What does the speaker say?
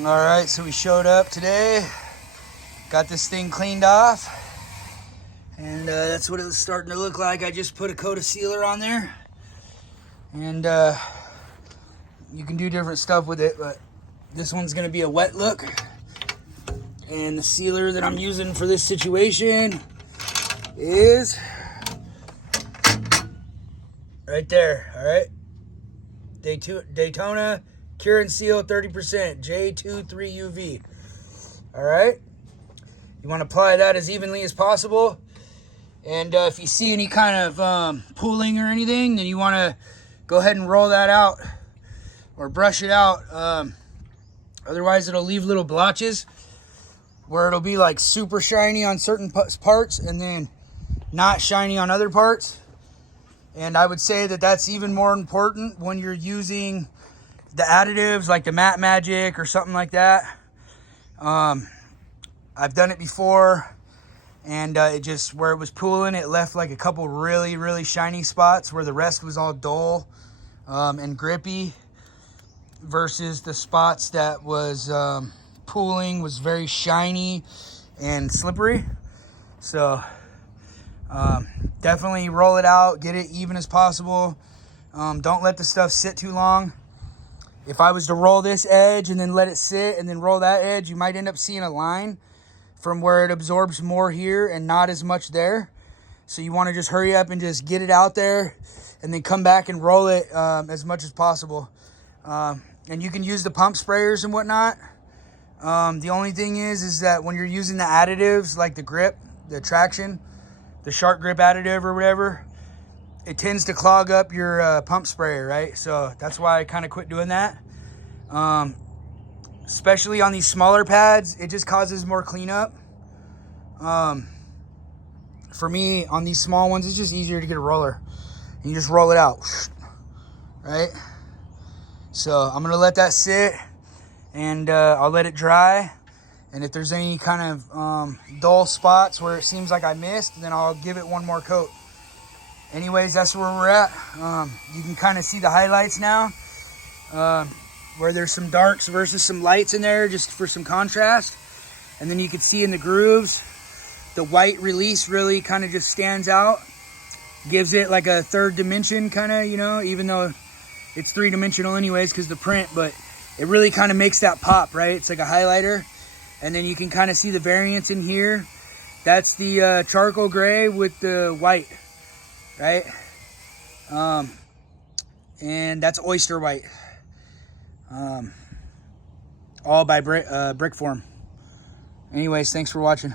All right, so we showed up today, got this thing cleaned off, and that's what it was starting to look like. I just put a coat of sealer on there, and you can do different stuff with it, but this one's gonna be a wet look. And the sealer that I'm using for this situation is right there, all right? Daytona Cure and Seal 30%, J23UV. All right? You want to apply that as evenly as possible. And if you see any kind of pooling or anything, then you want to go ahead and roll that out or brush it out. Otherwise, it'll leave little blotches where it'll be like super shiny on certain parts and then not shiny on other parts. And I would say that that's even more important when you're using the additives like the Matte Magic or something like that. I've done it before, and it just, where it was pooling, it left like a couple really, really shiny spots where the rest was all dull and grippy, versus the spots that was pooling was very shiny and slippery. So definitely roll it out, get it even as possible. Don't let the stuff sit too long. If I was to roll this edge and then let it sit and then roll that edge, you might end up seeing a line from where it absorbs more here and not as much there. So you want to just hurry up and just get it out there and then come back and roll it as much as possible. And you can use the pump sprayers and whatnot. The only thing is that when you're using the additives like the grip, the traction, the shark grip additive or whatever, it tends to clog up your pump sprayer, right? So that's why I kind of quit doing that. Especially on these smaller pads, it just causes more cleanup. For me, on these small ones, it's just easier to get a roller. And you just roll it out, right? So I'm gonna let that sit, and I'll let it dry. And if there's any kind of dull spots where it seems like I missed, then I'll give it one more coat. Anyways, that's where we're at. You can kind of see the highlights now, where there's some darks versus some lights in there just for some contrast. And then you can see in the grooves, the white release really kind of just stands out. Gives it like a third dimension kind of, you know, even though it's three-dimensional anyways because the print, but it really kind of makes that pop, right? It's like a highlighter. And then you can kind of see the variance in here. That's the charcoal gray with the white, right? And that's oyster white. All by Brickform. Anyways, thanks for watching.